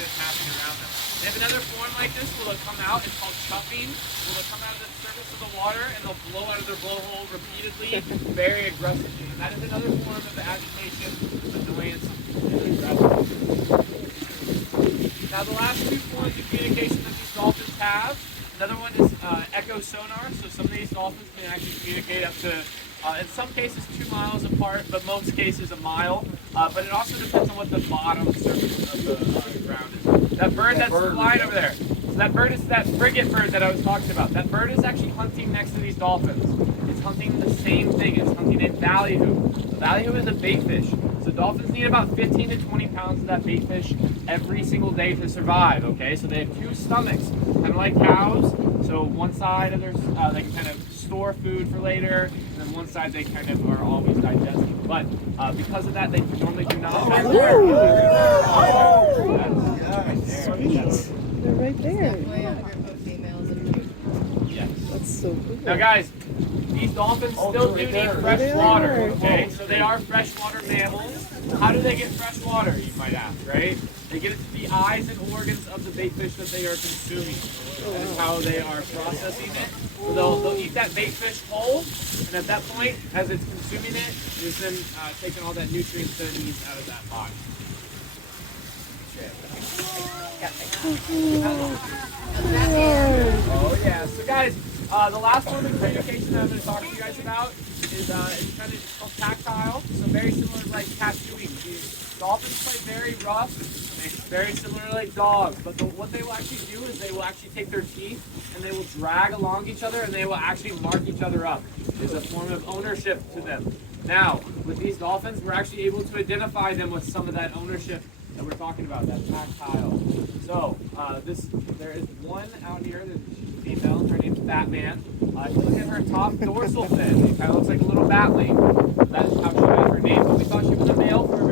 that's happening around them. They have another form like this where they'll come out. It's called chuffing. Where they'll come out of the surface of the water and they'll blow out of their blowhole repeatedly, very aggressively. And that is another form of the agitation, annoyance, and aggression. Now the last two forms of communication that these dolphins have, another one is echo sonar. So some of these dolphins can actually communicate up to, in some cases, 2 miles apart, but most cases a mile. But it also depends on what the bottom surface of the ground is. That bird that's flying over there. So that bird is that frigate bird that I was talking about. That bird is actually hunting next to these dolphins. It's hunting the same thing. It's hunting a ballyhoo. A ballyhoo is a bait fish. So dolphins need about 15 to 20 pounds of that bait fish every single day to survive, okay? So they have 2 stomachs, kind of like cows. So one side of their, they can kind of store food for later, and then one side they kind of are always digesting. But because of that, they normally do not have Sweet. They're right there. Yes. That's so cool. Now guys, these dolphins still do need fresh water, okay? So they are freshwater mammals. How do they get fresh water, you might ask, right? They get it through the eyes and organs of the bait fish that they are consuming. That is how they are processing it. So they'll eat that bait fish whole, and at that point, as it's consuming it, it's then taking all that nutrients that it needs out of that body. Oh yeah. So guys, the last form of communication that I'm going to talk to you guys about is it's called tactile. So very similar to like tattooing. These dolphins play very rough. It's very similar to like dogs. But what they will actually do is they will actually take their teeth and they will drag along each other and they will actually mark each other up. There's a form of ownership to them. Now, with these dolphins, we're actually able to identify them with some of that ownership that we're talking about, that tactile. So, there is one out here, there's a female, her name's Batman. If you look at her top dorsal fin, it kind of looks like a little bat wing. That is how she got her name, but we thought she was a male for a